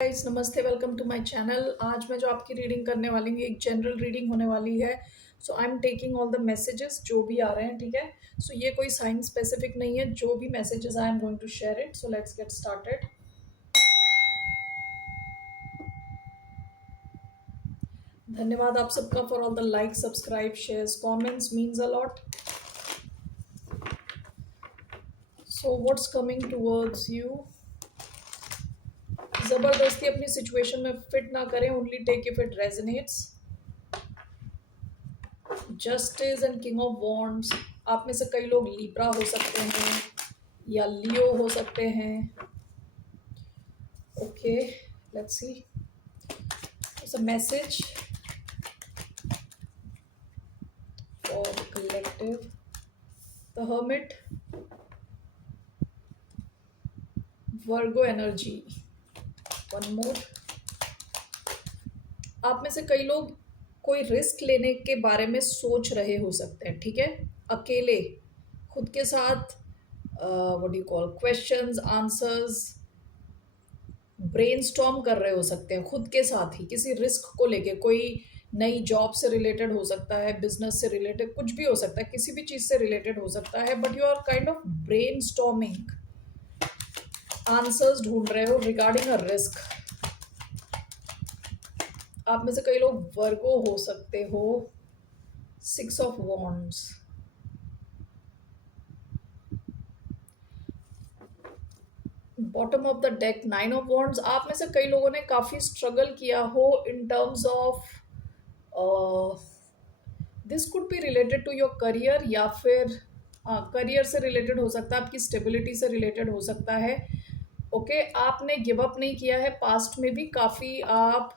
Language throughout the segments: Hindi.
गाइस नमस्ते, वेलकम टू माय चैनल। आज मैं जो आपकी रीडिंग करने वाली हूँ एक जनरल रीडिंग होने वाली है। So I am taking all the messages जो भी आ रहे हैं, ठीक है। सो ये कोई साइन स्पेसिफिक नहीं है, जो भी messages I am going to share it. So let's get started. धन्यवाद आप सबका for all the like, subscribe, shares, comments, means a lot. So what's coming towards you. जबरदस्ती अपनी सिचुएशन में फिट ना करें, only take if it resonates. Justice and king of wands. आप में से कई लोग लिब्रा हो सकते हैं या लियो हो सकते हैं। Okay, let's see it's a message for collective. The hermit, Virgo energy. One more. आप में से कई लोग कोई रिस्क लेने के बारे में सोच रहे हो सकते हैं, ठीक है। अकेले खुद के साथ what do you call questions answers brainstorm कर रहे हो सकते हैं खुद के साथ ही, किसी रिस्क को लेके। कोई नई जॉब से रिलेटेड हो सकता है, बिजनेस से रिलेटेड, कुछ भी हो सकता है, किसी भी चीज से रिलेटेड हो सकता है। But you are kind of brainstorming, answers ढूंढ रहे हो रिगार्डिंग अ रिस्क। आप में से कई लोग वर्गो हो सकते हो। 6 of wands. Bottom of the deck 9 of wands. आप में से कई लोगों ने काफी स्ट्रगल किया हो in terms of this could be related to your career, या फिर करियर से रिलेटेड हो सकता है, आपकी स्टेबिलिटी से रिलेटेड हो सकता है। ओके, आपने गिव अप नहीं किया है, पास्ट में भी काफ़ी आप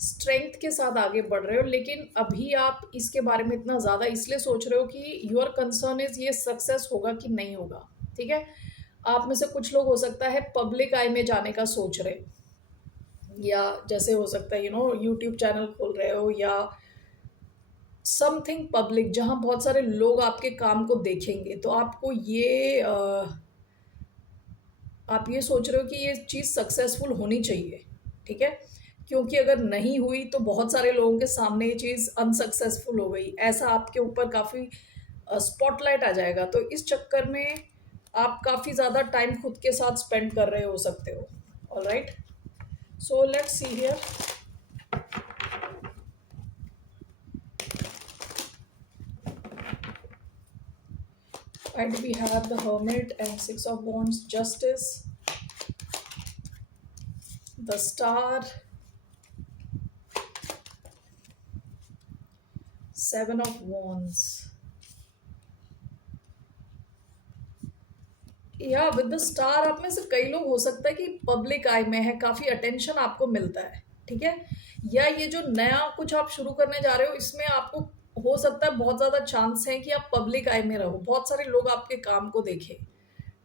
स्ट्रेंथ के साथ आगे बढ़ रहे हो। लेकिन अभी आप इसके बारे में इतना ज़्यादा इसलिए सोच रहे हो कि योर कंसर्न इज ये सक्सेस होगा कि नहीं होगा, ठीक है। आप में से कुछ लोग हो सकता है पब्लिक आई में जाने का सोच रहे हो, या जैसे हो सकता है यूट्यूब चैनल खोल रहे हो, या समथिंग पब्लिक जहाँ बहुत सारे लोग आपके काम को देखेंगे। तो आपको ये आप ये सोच रहे हो कि ये चीज़ सक्सेसफुल होनी चाहिए, ठीक है। क्योंकि अगर नहीं हुई तो बहुत सारे लोगों के सामने ये चीज़ अनसक्सेसफुल हो गई, ऐसा आपके ऊपर काफ़ी स्पॉटलाइट आ जाएगा। तो इस चक्कर में आप काफ़ी ज़्यादा टाइम खुद के साथ स्पेंड कर रहे हो सकते हो। Alright, so let's see here. Why do we have the Hermit and 6 of Wands, Justice, the Star, 7 of Wands? या विद द स्टार आप में से कई लोग हो सकता है कि पब्लिक आई में है, काफ़ी अटेंशन आपको मिलता है, ठीक है। या ये जो नया कुछ आप शुरू करने जा रहे हो, इसमें आपको हो सकता है बहुत ज़्यादा चांस है कि आप पब्लिक आई में रहो, बहुत सारे लोग आपके काम को देखें,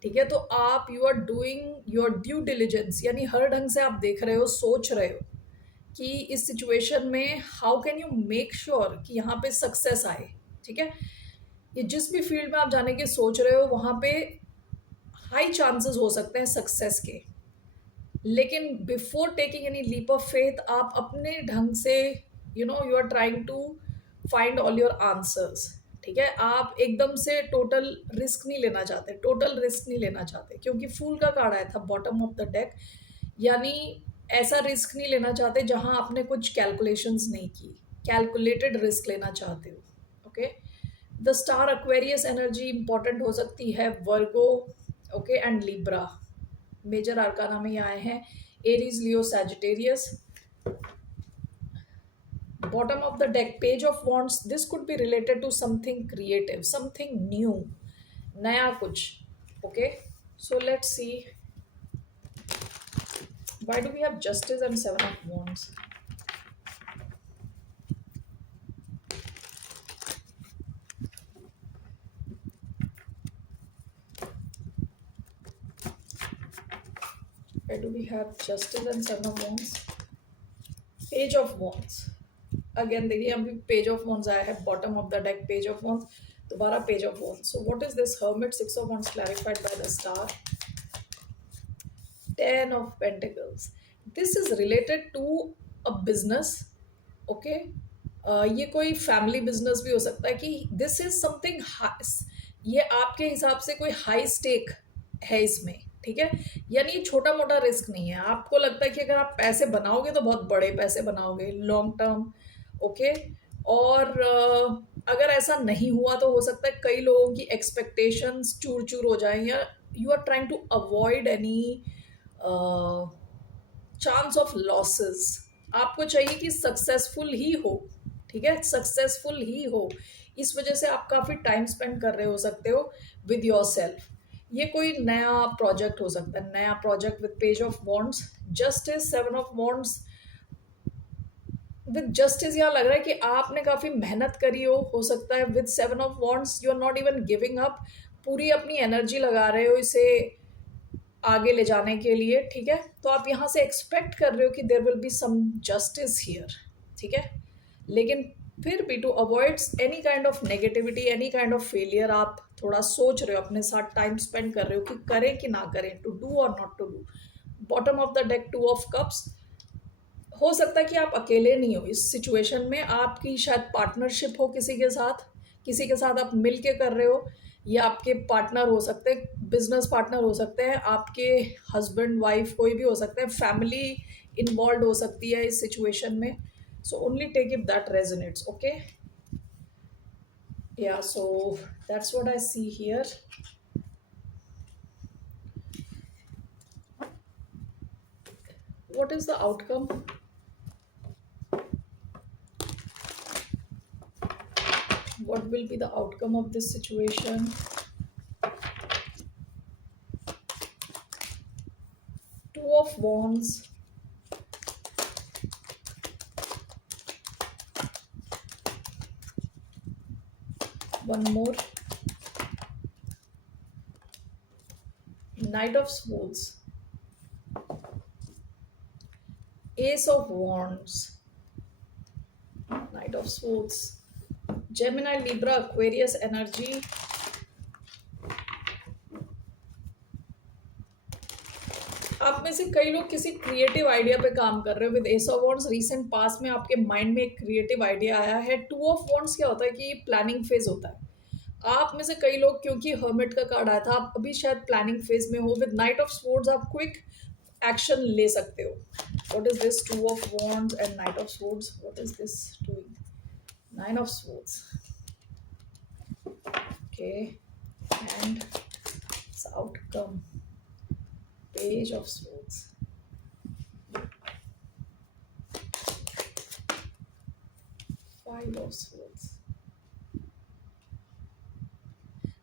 ठीक है। तो आप you are doing your due diligence, यानी हर ढंग से आप देख रहे हो, सोच रहे हो कि इस सिचुएशन में how can you make sure कि यहाँ पे सक्सेस आए, ठीक है। ये जिस भी फील्ड में आप जाने की सोच रहे हो, वहाँ पे हाई चांसेस हो सकते हैं सक्सेस के। लेकिन before taking any leap of faith, आप अपने ढंग से you are trying to find all your answers, ठीक है। आप एकदम से टोटल रिस्क नहीं लेना चाहते, टोटल रिस्क नहीं लेना चाहते, क्योंकि फूल का कार्ड आया था बॉटम ऑफ द डेक। यानी ऐसा रिस्क नहीं लेना चाहते जहां आपने कुछ कैलकुलेशंस नहीं की, कैलकुलेटेड रिस्क लेना चाहते हो। Okay, the star Aquarius energy important हो सकती है, Virgo, okay, and Libra major arcana में ये आए हैं। Aries, Leo, Sagittarius. Bottom of the deck page of wands. This could be related to something creative, something new, नया कुछ। Okay, so let's see why do we have justice and 7 of wands. Why do we have justice and 7 of Wands? Page of Wands. Again देखिए अभी पेज ऑफ वॉन्ड्स आया है, bottom of the deck page of wands, दोबारा page of wands. So what is this hermit, 6 of Wands clarified by the star, 10 of Pentacles, this is related to a business, okay. ये कोई फैमिली बिजनेस भी हो सकता है कि दिस इज समथिंग, ये आपके हिसाब से कोई हाई स्टेक है इसमें, ठीक है। यानी ये छोटा मोटा रिस्क नहीं है, आपको लगता है कि अगर आप पैसे बनाओगे तो बहुत बड़े पैसे बनाओगे लॉन्ग टर्म, ओके। और अगर ऐसा नहीं हुआ तो हो सकता है कई लोगों की एक्सपेक्टेशंस चूर चूर हो जाएं, या you are trying to avoid any chance of losses. आपको चाहिए कि सक्सेसफुल ही हो, ठीक है, सक्सेसफुल ही हो। इस वजह से आप काफ़ी टाइम स्पेंड कर रहे हो सकते हो विद योर सेल्फ। ये कोई नया प्रोजेक्ट हो सकता है, नया project with page of wands, justice, seven of wands. With justice यहाँ लग रहा है कि आपने काफ़ी मेहनत करी हो सकता है। With seven of wands you are not even giving up, पूरी अपनी एनर्जी लगा रहे हो इसे आगे ले जाने के लिए, ठीक है। तो आप यहाँ से एक्सपेक्ट कर रहे हो कि there will be some justice here, ठीक है। लेकिन फिर भी to avoid any kind of negativity, any kind of failure, आप थोड़ा सोच रहे हो, अपने साथ टाइम स्पेंड कर रहे हो कि करें कि ना करें, टू डू और not to do. Bottom of the deck, two of cups. हो सकता है कि आप अकेले नहीं हो इस सिचुएशन में, आपकी शायद पार्टनरशिप हो किसी के साथ, किसी के साथ आप मिल के कर रहे हो, या आपके पार्टनर हो सकते हैं, बिजनेस पार्टनर हो सकते हैं, आपके हस्बैंड वाइफ कोई भी हो सकता है, फैमिली इन्वॉल्व हो सकती है इस सिचुएशन में। So only take if that resonates, okay. या so that's what I see here. What is the outcome? What will be the outcome of this situation? Two of Wands, one more, Knight of Swords, Ace of Wands, Knight of Swords, Gemini, Libra, Aquarius energy. आप में से कई लोग किसी क्रिएटिव आइडिया पे काम कर रहे हो with ace of wands. Recent past में आपके माइंड में एक क्रिएटिव आइडिया आया है। टू ऑफ वॉन्ड्स क्या होता है कि प्लानिंग फेज होता है। आप में से कई लोग, क्योंकि हर्मिट का कार्ड आया था, आप अभी शायद प्लानिंग फेज में हो। विद नाइट ऑफ स्वॉर्ड्स आप क्विक एक्शन ले सकते हो। What is this? Two of wands and night of swords, what is this doing? Nine of swords, okay, and outcome, page of swords, five of swords.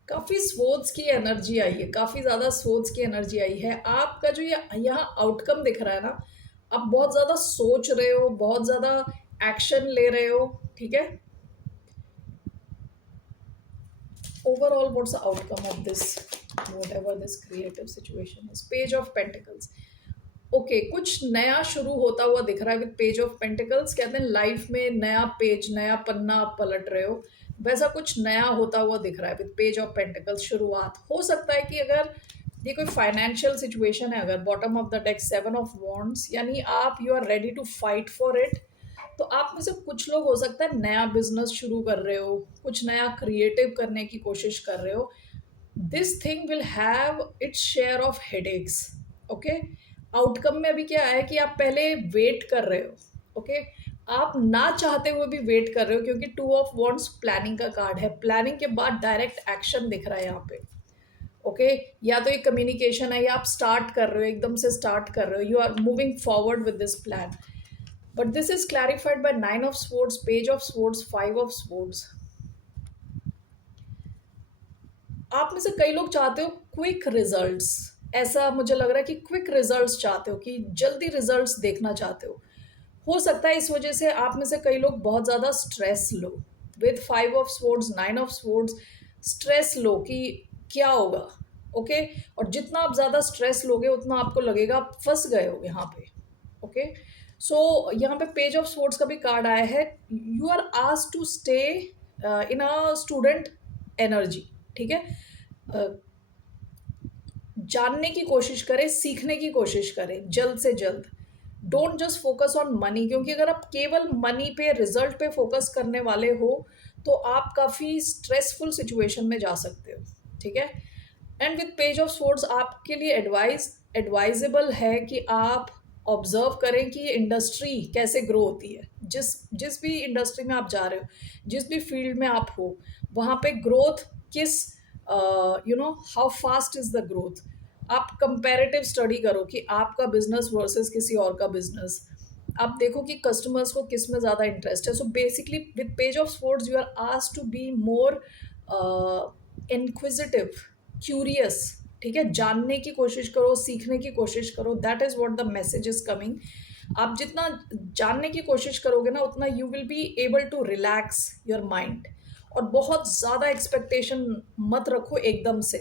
काफ़ी स्वॉर्ड्स की एनर्जी आई है, काफ़ी ज़्यादा स्वॉर्ड्स की एनर्जी आई है। आपका जो ये यहाँ आउटकम दिख रहा है ना, आप बहुत ज़्यादा सोच रहे हो, बहुत ज़्यादा एक्शन ले रहे हो, ठीक है। Overall what's the outcome of this, whatever this creative situation is? Page of pentacles, okay, कुछ नया शुरू होता हुआ दिख रहा है विद पेज ऑफ पेंटिकल्स। कहते हैं लाइफ में नया पेज, नया पन्ना आप पलट रहे हो, वैसा कुछ नया होता हुआ दिख रहा है विद पेज ऑफ पेंटिकल्स। शुरुआत हो सकता है कि अगर ये कोई फाइनेंशियल सिचुएशन है, अगर bottom of the deck seven of wands, यानी आप you are ready to fight for it. तो आप में से कुछ लोग हो सकता है नया बिजनेस शुरू कर रहे हो, कुछ नया क्रिएटिव करने की कोशिश कर रहे हो। This thing will have its share of headaches, okay. Outcome में अभी क्या है कि आप पहले वेट कर रहे हो, ओके। आप ना चाहते हुए भी वेट कर रहे हो, क्योंकि टू ऑफ वॉन्ड्स प्लानिंग का कार्ड है। प्लानिंग के बाद डायरेक्ट एक्शन दिख रहा है यहाँ पे, ओके। या तो एक कम्युनिकेशन है, या आप स्टार्ट कर रहे हो, एकदम से स्टार्ट कर रहे हो, you are moving forward with this plan. But this is clarified by nine of swords, page of swords, five of swords. आप में से कई लोग चाहते हो क्विक रिजल्ट्स, ऐसा मुझे लग रहा है कि क्विक रिजल्ट्स चाहते हो, कि जल्दी रिजल्ट्स देखना चाहते हो सकता है इस वजह से आप में से कई लोग बहुत ज़्यादा स्ट्रेस लो। With five of swords, nine of swords, stress लो कि क्या होगा, ओके। और जितना आप ज़्यादा स्ट्रेस लोगे उतना आपको लगेगा आप फंस गए हो यहाँ पे, ओके। सो यहाँ पे पेज ऑफ स्वॉर्ड्स का भी कार्ड आया है। You are asked to stay in a student energy, ठीक है। जानने की कोशिश करें, सीखने की कोशिश करें जल्द से जल्द। Don't just focus on money, क्योंकि अगर आप केवल मनी पे, रिजल्ट पे फोकस करने वाले हो तो आप काफ़ी स्ट्रेसफुल सिचुएशन में जा सकते हो, ठीक है। And with page of swords आपके लिए एडवाइजेबल है कि आप ऑब्जर्व करें कि ये इंडस्ट्री कैसे ग्रो होती है, जिस जिस भी इंडस्ट्री में आप जा रहे हो, जिस भी फील्ड में आप हो, वहाँ पे ग्रोथ किस, how fast is the growth. आप कंपैरेटिव स्टडी करो कि आपका बिजनेस वर्सेस किसी और का बिजनेस। आप देखो कि कस्टमर्स को किस में ज़्यादा इंटरेस्ट है। So basically with page of swords you are asked to be more inquisitive, curious, ठीक है। जानने की कोशिश करो, सीखने की कोशिश करो, that is what the message is coming. आप जितना जानने की कोशिश करोगे ना, उतना you will be able to relax your mind. और बहुत ज़्यादा एक्सपेक्टेशन मत रखो एकदम से,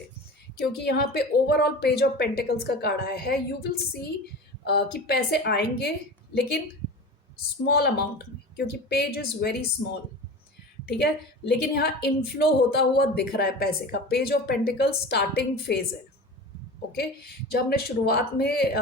क्योंकि यहाँ पे ओवरऑल पेज ऑफ पेंटिकल्स का कार्ड आया है। यू विल सी कि पैसे आएंगे, लेकिन स्मॉल अमाउंट में, क्योंकि पेज इज़ वेरी स्मॉल, ठीक है। लेकिन यहाँ इनफ्लो होता हुआ दिख रहा है पैसे का। Page of pentacles starting phase है, ओके। जब हमने शुरुआत में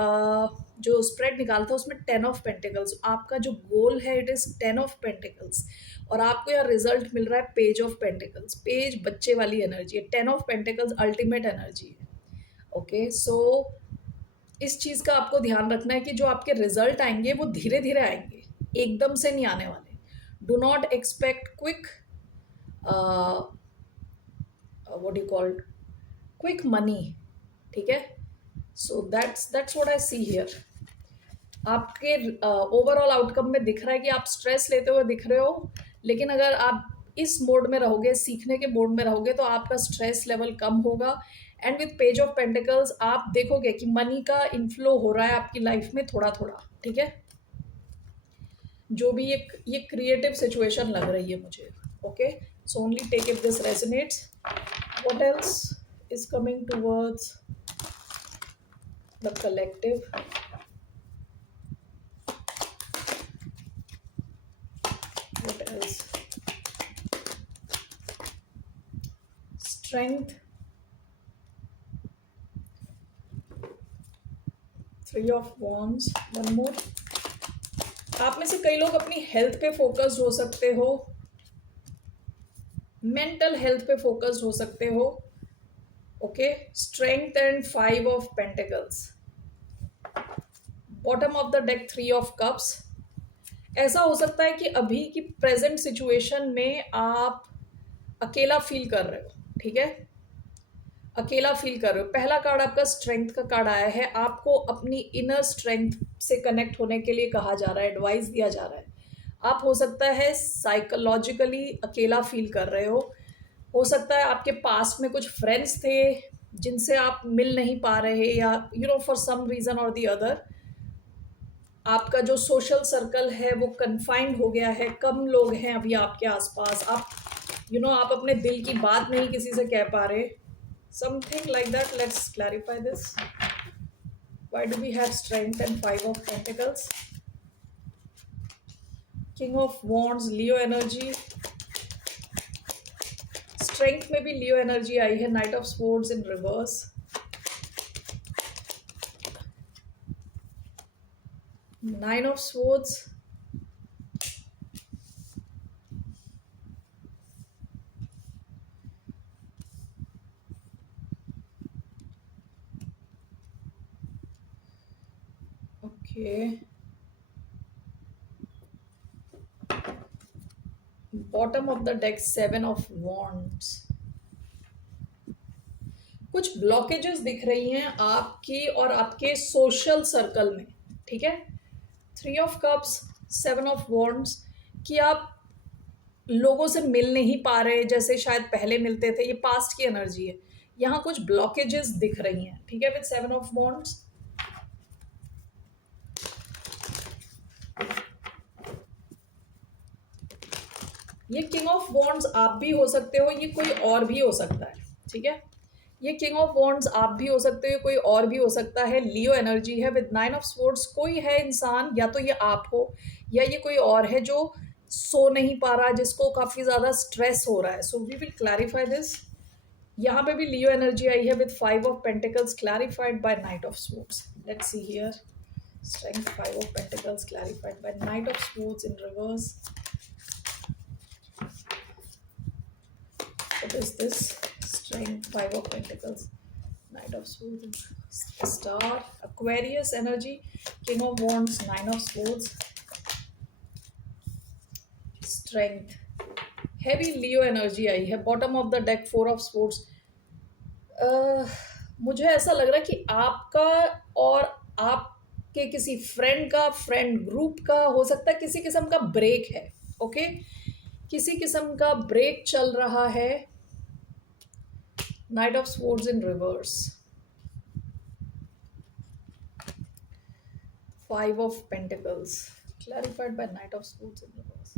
जो स्प्रेड निकाला था उसमें 10 ऑफ पेंटिकल्स, आपका जो गोल है इट इज़ 10 ऑफ पेंटिकल्स, और आपको यहाँ रिजल्ट मिल रहा है पेज ऑफ पेंटिकल्स। पेज बच्चे वाली एनर्जी है, 10 ऑफ पेंटिकल्स अल्टीमेट एनर्जी है, ओके। सो इस चीज़ का आपको ध्यान रखना है कि जो आपके रिजल्ट आएंगे वो धीरे धीरे आएंगे, एकदम से नहीं आने वाले। Do not expect quick, what you called, quick money, ठीक है। So that's what I see here. आपके ओवरऑल आउटकम में दिख रहा है कि आप स्ट्रेस लेते हुए दिख रहे हो, लेकिन अगर आप इस मोड में रहोगे, सीखने के मोड में रहोगे, तो आपका स्ट्रेस लेवल कम होगा। And with page of pentacles आप देखोगे कि मनी का इनफ्लो हो रहा है आपकी लाइफ में थोड़ा थोड़ा, ठीक है। जो भी ये क्रिएटिव सिचुएशन लग रही है मुझे, okay. So only take if this resonates. What else is coming towards the collective? What else? Strength, 3 of Wands, one more. आप में से कई लोग अपनी हेल्थ पे फोकस्ड हो सकते हो, मेंटल हेल्थ पे फोकस्ड हो सकते हो, okay. Strength and 5 of Pentacles, bottom of the deck 3 of Cups। ऐसा हो सकता है कि अभी की प्रेजेंट सिचुएशन में आप अकेला फील कर रहे हो, ठीक है। अकेला फील कर रहे हो। पहला कार्ड आपका स्ट्रेंथ का कार्ड आया है। आपको अपनी इनर स्ट्रेंथ से कनेक्ट होने के लिए कहा जा रहा है, एडवाइस दिया जा रहा है। आप हो सकता है साइकोलॉजिकली अकेला फील कर रहे हो सकता है आपके पास में कुछ फ्रेंड्स थे जिनसे आप मिल नहीं पा रहे, या फॉर सम रीज़न और दी अदर आपका जो सोशल सर्कल है वो कन्फाइंड हो गया है, कम लोग हैं अभी आपके आसपास। आप आप अपने दिल की बात नहीं किसी से कह पा रहे, something like that. Let's clarify this. Why do we have strength and 5 of Pentacles? King of wands, Leo energy. Strength में भी लियो एनर्जी आई है। Knight of swords in reverse, nine of swords, okay. Bottom of the deck 7 of Wands। कुछ ब्लॉकेजेस दिख रही हैं आपकी और आपके सोशल सर्कल में, ठीक है। 3 of Cups, 7 of Wands, कि आप लोगों से मिल नहीं पा रहे जैसे शायद पहले मिलते थे। ये पास्ट की एनर्जी है। यहाँ कुछ ब्लॉकेजेस दिख रही हैं, ठीक है, विद 7 of Wands। ये किंग ऑफ वॉन्ड्स आप भी हो सकते हो, ये कोई और भी हो सकता है, ठीक है। ये किंग ऑफ वॉन्ड्स आप भी हो सकते हो, कोई और भी हो सकता है। लियो एनर्जी है विद 9 of Swords। कोई है इंसान, या तो ये आप हो या ये कोई और है जो सो नहीं पा रहा, जिसको काफ़ी ज़्यादा स्ट्रेस हो रहा है। So we will clarify this. यहाँ पे भी लियो एनर्जी आई है with 5 of Pentacles, clarified by Knight of Swords। Let's see here. Strength, Five of Pentacles, clarified by Knight of Swords in reverse. What is this? Strength, Five of Pentacles, Knight of Swords in reverse. Star, Aquarius energy, King of Wands, Nine of Swords. Strength, heavy Leo energy आई है. Bottom of the deck, four of sports. मुझे ऐसा लग रहा है कि आपका और आपके किसी फ्रेंड का, फ्रेंड ग्रुप का हो सकता है किसी किस्म का ब्रेक है. ओके, किसी किस्म का ब्रेक चल रहा है. Knight of swords in reverse. Five of pentacles, clarified by knight of swords in reverse.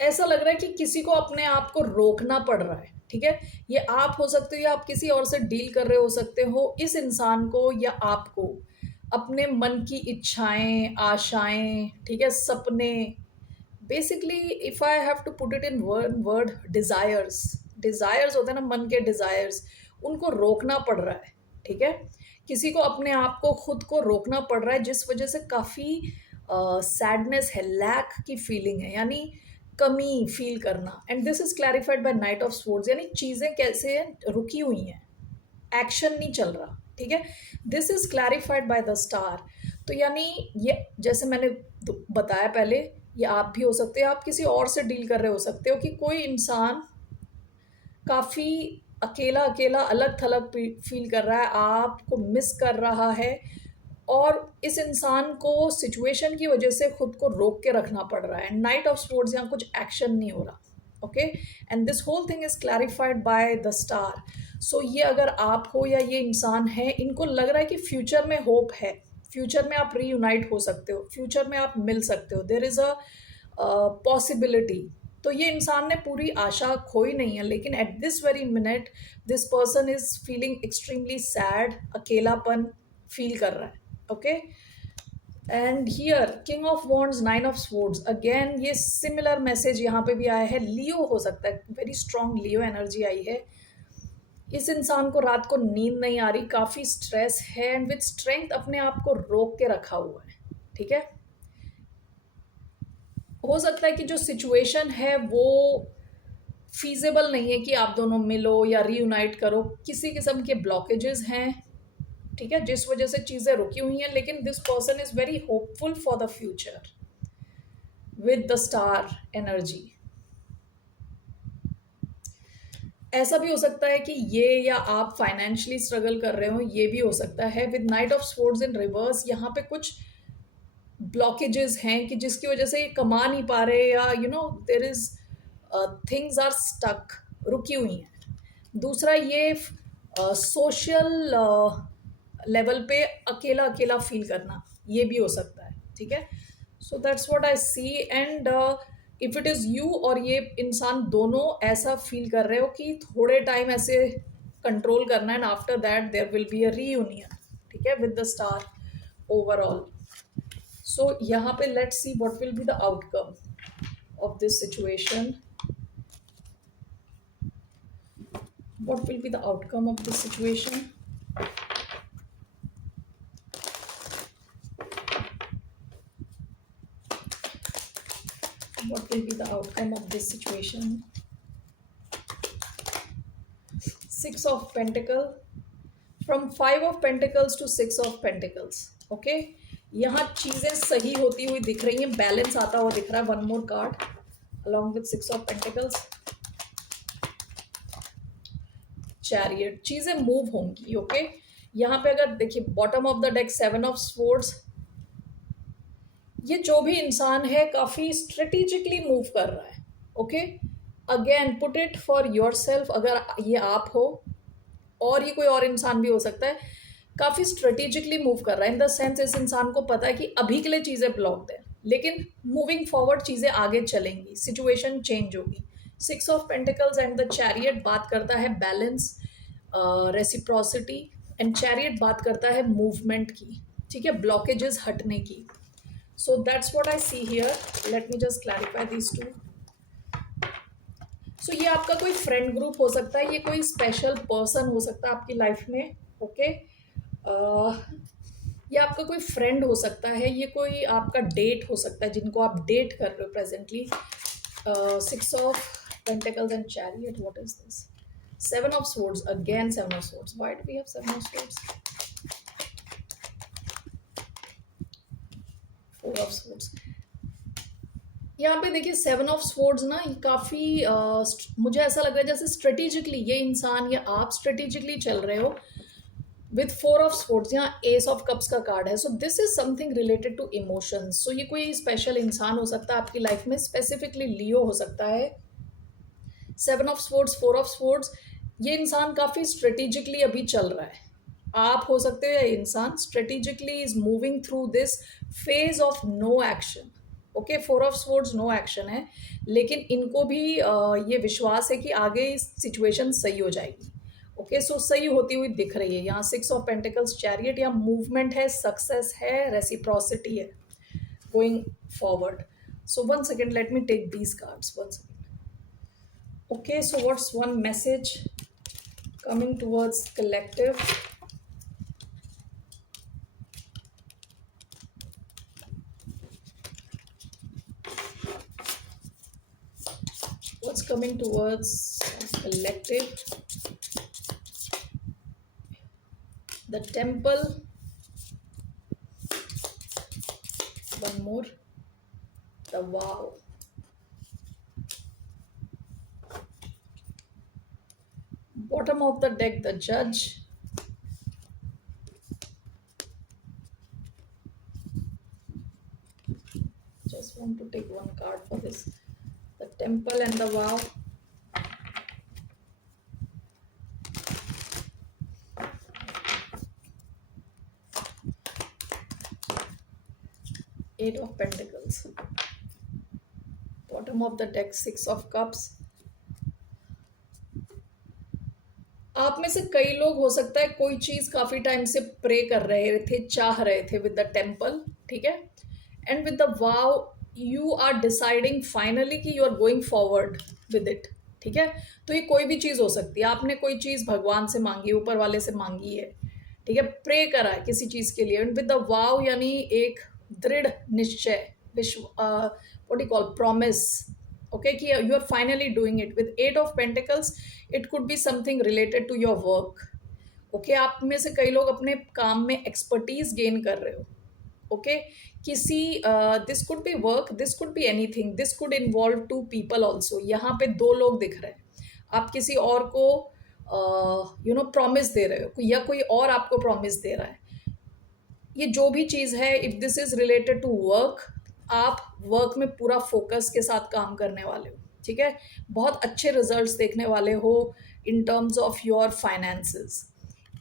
ऐसा लग रहा है कि किसी को अपने आप को रोकना पड़ रहा है. ठीक है, ये आप हो सकते हो या आप किसी और से डील कर रहे हो सकते हो. इस इंसान को या आपको अपने मन की इच्छाएं, आशाएं, ठीक है, सपने, basically if I have to put it in word, desires. Desires होते हैं ना, मन के डिजायर्स, उनको रोकना पड़ रहा है. ठीक है, किसी को अपने आप को, खुद को रोकना पड़ रहा है, जिस वजह से काफ़ी सैडनेस है, लैक की फीलिंग है, यानी कमी फील करना. And this is clarified by knight of swords, यानी चीज़ें कैसे रुकी हुई हैं, एक्शन नहीं चल रहा. ठीक है, this is clarified by the star. तो यानी ये, जैसे मैंने बताया पहले, ये आप भी हो सकते हैं, आप किसी और से डील कर रहे हो सकते हो कि कोई इंसान काफ़ी अकेला अकेला, अलग थलग फील कर रहा है, आपको मिस कर रहा है, और इस इंसान को सिचुएशन की वजह से खुद को रोक के रखना पड़ रहा है. नाइट ऑफ स्पोर्ट्स, यहाँ कुछ एक्शन नहीं हो रहा. Okay, and this whole thing is clarified by the star. So ये अगर आप हो या ये इंसान है, इनको लग रहा है कि फ्यूचर में होप है, फ्यूचर में आप रीयूनाइट हो सकते हो, फ्यूचर में आप मिल सकते हो, देयर इज़ अ पॉसिबिलिटी. तो ये इंसान ने पूरी आशा खोई नहीं है, लेकिन at this very minute this person is feeling extremely sad, अकेलापन फील कर रहा है. Okay, and here king of wands, nine of swords. Again ये सिमिलर मैसेज यहाँ पे भी आया है. लियो हो सकता है, वेरी स्ट्रॉन्ग लियो एनर्जी आई है. इस इंसान को रात को नींद नहीं आ रही, काफ़ी स्ट्रेस है, एंड विद स्ट्रेंथ अपने आप को रोक के रखा हुआ है. ठीक है, हो सकता है कि जो सिचुएशन है वो फीजेबल नहीं है कि आप दोनों मिलो या रीयूनाइट करो. किसी किस्म के ब्लॉकेजेस हैं, ठीक है, जिस वजह से चीज़ें रुकी हुई हैं. लेकिन this person is very hopeful for the future with the star energy. ऐसा भी हो सकता है कि ये या आप फाइनेंशियली स्ट्रगल कर रहे हो, ये भी हो सकता है. With night of swords in reverse, यहाँ पे कुछ ब्लॉकेजेस हैं कि जिसकी वजह से ये कमा नहीं पा रहे, या you know there is things are stuck, रुकी हुई हैं. दूसरा, ये सोशल लेवल पे अकेला अकेला फील करना, ये भी हो सकता है. ठीक है, so that's what I see. And if it is you और ये इंसान दोनों ऐसा फील कर रहे हो कि थोड़े टाइम ऐसे कंट्रोल करना, and after that there will be a reunion. ठीक है, with the star overall. So यहाँ पे let's see what will be the outcome of this situation. What will be the outcome of this situation? What will be the outcome of this situation? Six of Pentacles. From Five of Pentacles to Six of Pentacles. Okay, यहाँ चीज़ें सही होती हुई दिख रही हैं, बैलेंस आता हुआ दिख रहा है. One more card along with Six of Pentacles. Chariot, चीज़ें मूव होंगी. ओके, यहाँ पे अगर देखिए bottom of the deck, seven of swords. ये जो भी इंसान है काफ़ी स्ट्रेटेजिकली मूव कर रहा है. Okay, again put it for your self. अगर ये आप हो और ये कोई और इंसान भी हो सकता है, काफ़ी स्ट्रेटेजिकली मूव कर रहा है. इन द सेंस इस इंसान को पता है कि अभी के लिए चीज़ें ब्लॉक्ड है, लेकिन मूविंग फॉरवर्ड चीज़ें आगे चलेंगी, सिचुएशन चेंज होगी. Six of pentacles and the chariot बात करता है बैलेंस, रेसिप्रोसिटी, एंड चैरियट बात करता है मूवमेंट की. ठीक है, ब्लॉकेजेस हटने की. So that's what I see here. Let me just clarify this too. So ये आपका कोई फ्रेंड ग्रुप हो सकता है, ये कोई स्पेशल पर्सन हो सकता है आपकी लाइफ में। ओके, ये आपका कोई फ्रेंड हो सकता है, ये कोई आपका डेट हो सकता है जिनको आप डेट कर रहे हो presently. Six of pentacles and chariot, what is this? Seven of swords, again seven of swords, why do we have seven of swords? Four of swords. यहाँ पे देखिए सेवन ऑफ स्वॉर्ड्स ना, ये काफ़ी मुझे ऐसा लग रहा है जैसे स्ट्रेटेजिकली ये इंसान या आप स्ट्रेटेजिकली चल रहे हो। विथ फोर ऑफ स्वॉर्ड्स यहाँ एस ऑफ कप्स का कार्ड है, so this is something related to emotions. So ये कोई स्पेशल इंसान हो सकता है आपकी लाइफ में, स्पेसिफिकली लियो हो सकता है। Seven of swords, four of swords, ये इंसान काफ़ी स्ट्रेटेजिकली अभी चल रहा है। आप हो सकते हो, ये इंसान strategically is moving through this phase of no action. Okay, four of swords no action है, लेकिन इनको भी ये विश्वास है कि आगे सिचुएशन सही हो जाएगी। ओके, सो सही होती हुई दिख रही है। यहाँ सिक्स ऑफ पेंटिकल्स, चैरियट, यहाँ मूवमेंट है, सक्सेस है, रेसिप्रोसिटी है, going forward. So one second, let me take these cards, one second. Okay, so what's one message coming towards collective? What's coming towards collective? The temple. One more. The vow. Bottom of the deck, the judge. Just want to take one card for this. The temple and the vow. Eight of Pentacles. Bottom of the deck, Six of Cups. आप में से कई लोग हो सकता है कोई चीज काफी टाइम से प्रे कर रहे थे, चाह रहे थे विद द टेम्पल, ठीक है, and with the vow you are deciding finally कि you are going forward with it, ठीक है। तो ये कोई भी चीज हो सकती है, आपने कोई चीज भगवान से मांगी, ऊपर वाले से मांगी है, ठीक है, प्रे करा है किसी चीज के लिए, एंड विद द वाव यानी एक दृढ़ निश्चय, विश्व, what you call promise, okay, कि you are finally doing it. With eight of pentacles it could be something related to your work. Okay, आप में से कई लोग अपने काम में एक्सपर्टीज गेन कर रहे हो। ओके, किसी this could be work, this could be anything, this could involve two people also. यहाँ पे दो लोग दिख रहे हैं, आप किसी और को यू नो प्रॉमिस दे रहे हो या कोई और आपको प्रॉमिस दे रहा है। ये जो भी चीज़ है, if this is related to work, आप वर्क में पूरा फोकस के साथ काम करने वाले हो, ठीक है, बहुत अच्छे रिजल्ट्स देखने वाले हो in terms of your finances.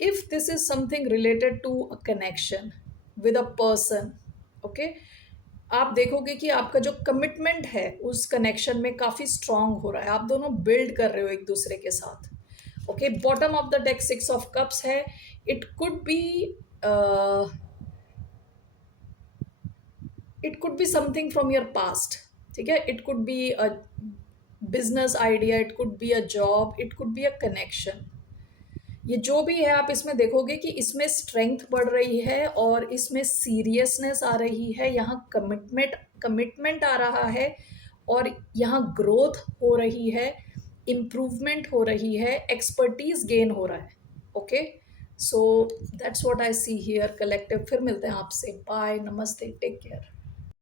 If this is something related to a connection with a person, okay, आप देखोगे कि आपका जो कमिटमेंट है उस कनेक्शन में काफ़ी स्ट्रांग हो रहा है, आप दोनों बिल्ड कर रहे हो एक दूसरे के साथ। Okay, bottom of the deck six of cups है। It could be it could be something from your past, ठीक है, it could be a business idea, it could be a job, it could be a connection. ये जो भी है आप इसमें देखोगे कि इसमें स्ट्रेंथ बढ़ रही है और इसमें सीरियसनेस आ रही है, यहाँ कमिटमेंट आ रहा है और यहाँ ग्रोथ हो रही है, इम्प्रूवमेंट हो रही है, एक्सपर्टीज गेन हो रहा है। Okay, so that's what I see here collective. फिर मिलते हैं आपसे, बाय, नमस्ते, टेक केयर।